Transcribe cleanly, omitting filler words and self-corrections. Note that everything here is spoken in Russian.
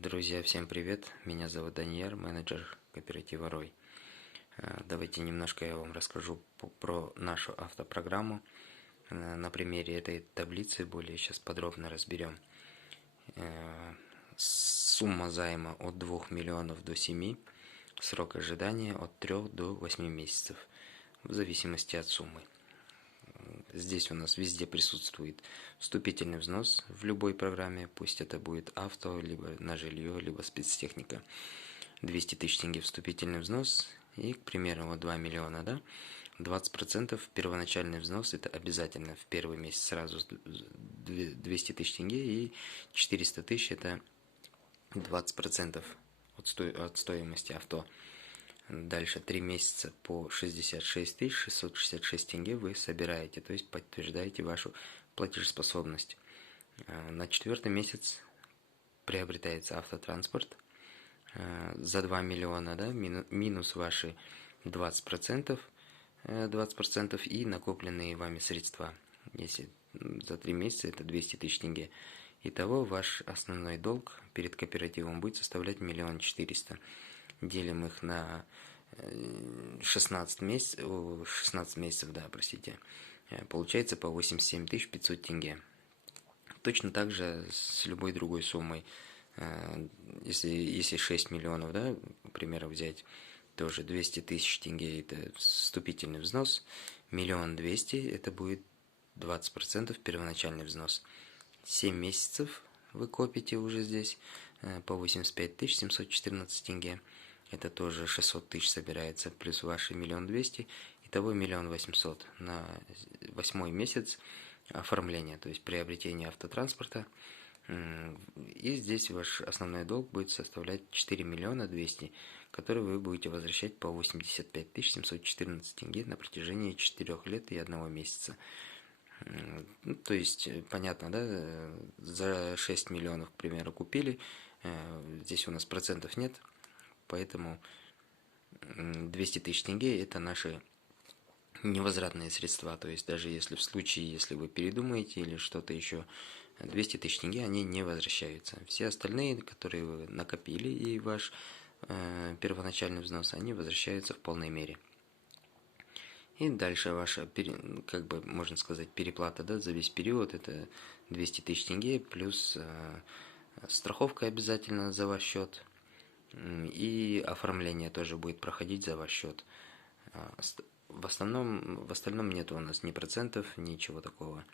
Друзья, всем привет! Меня зовут Даниэль, менеджер кооператива Рой. Давайте немножко я вам расскажу про нашу автопрограмму. На примере этой таблицы более сейчас подробно разберем. Сумма займа от 2 миллионов до 7, срок ожидания от 3 до 8 месяцев, в зависимости от суммы. Здесь у нас везде присутствует вступительный взнос в любой программе, пусть это будет авто, либо на жилье, либо спецтехника. 200 тысяч тенге вступительный взнос и, к примеру, вот 2 миллиона, да? 20% первоначальный взнос, это обязательно в первый месяц сразу 200 тысяч тенге, и 400 тысяч это 20% от стоимости авто. Дальше 3 месяца по 66 666 тенге вы собираете, то есть подтверждаете вашу платежеспособность. На 4-й месяц приобретается автотранспорт за 2 миллиона, да, минус ваши 20%, 20% и накопленные вами средства. Если за 3 месяца это 200 тысяч тенге. Итого ваш основной долг перед кооперативом будет составлять 1 400 000. Делим их на 16 месяцев, да, простите. Получается по 87 500 тенге. Точно так же с любой другой суммой. Если 6 миллионов, да, к примеру, взять, тоже 200 тысяч тенге это вступительный взнос, 1 200 000 это будет 20% первоначальный взнос. 7 месяцев вы копите уже здесь по 85 714 тенге. Это тоже 600 тысяч собирается, плюс ваши 1 200 000, итого 1 800 000 на 8-й месяц оформления, то есть приобретение автотранспорта. И здесь ваш основной долг будет составлять 4 200 000, который вы будете возвращать по 85 714 тенге на протяжении 4 лет и 1 месяца. То есть, понятно, да, за 6 миллионов, к примеру, купили, здесь у нас процентов нет, поэтому 200 тысяч тенге это наши невозвратные средства, то есть даже если в случае, если вы передумаете или что-то еще, 200 тысяч тенге, они не возвращаются. Все остальные, которые вы накопили, и ваш первоначальный взнос, они возвращаются в полной мере. И дальше ваша, как бы можно сказать, переплата, да, за весь период, это 200 тысяч тенге, плюс страховка обязательно за ваш счет, и оформление тоже будет проходить за ваш счет. В остальном нет у нас ни процентов, ничего такого.